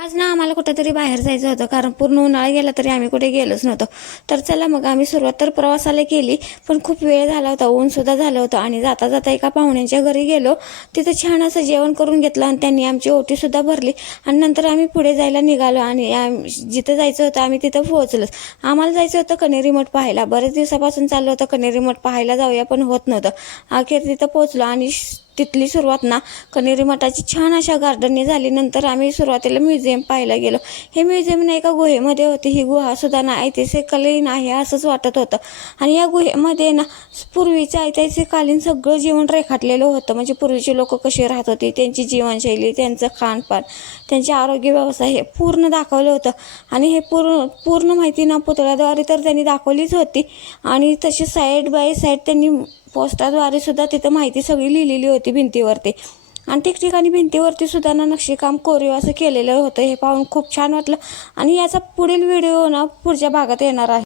आज ना आम्हाला कुठेतरी बाहेर जायचं होतं, कारण पूर्ण उन्हाळा गेला तरी आम्ही कुठे गेलोच नव्हतो. तर चला मग आम्ही सुरुवात तर प्रवासाला केली, पण खूप वेळ झाला होता, ऊनसुद्धा झालं होतं आणि जाता जाता एका पाहुण्यांच्या घरी गेलो. तिथं छान असं जेवण करून घेतलं आणि त्यांनी आमची ओटीसुद्धा भरली आणि नंतर आम्ही पुढे जायला निघालो आणि जिथं जायचं होतं आम्ही तिथं पोहोचलोच. आम्हाला जायचं होतं कण्हेरी मठ पाहायला. बरेच दिवसापासून चाललं होतं कण्हेरी मठ पाहायला जाऊया, पण होत नव्हतं. अखेर तिथं पोहोचलो आणि तिथली सुरुवात ना कण्हेरी मठाची छान अशा गार्डनने झाली. नंतर आम्ही सुरुवातीला म्युझियम पाहायला गेलो. हे म्युझियम ना एका गुहेमध्ये होती. ही गुहा सुद्धा ना ऐतिहासिककालीन आहे असंच वाटत होतं आणि या गुहेमध्ये ना पूर्वीचं ऐतिहासिककालीन सगळं जीवन रेखाटलेलं होतं. म्हणजे पूर्वीचे लोक कसे राहत होते, त्यांची जीवनशैली, त्यांचं खानपान, त्यांची आरोग्य व्यवस्था हे पूर्ण दाखवलं होतं आणि हे पूर्ण माहिती ना पुतळ्याद्वारे तर त्यांनी दाखवलीच होती आणि तशी साईड बाय साईड त्यांनी पोस्टाद्वारे सुद्धा तिथं माहिती सगळी लिहिलेली होती भिंतीवरती. आणि ठिकठिकाणी भिंतीवरती सुद्धा ना नक्षीकाम कोरीव असं केलेलं होतं. हे पाहून खूप छान वाटलं आणि याचा पुढील व्हिडिओ ना पुढच्या भागात येणार आहे.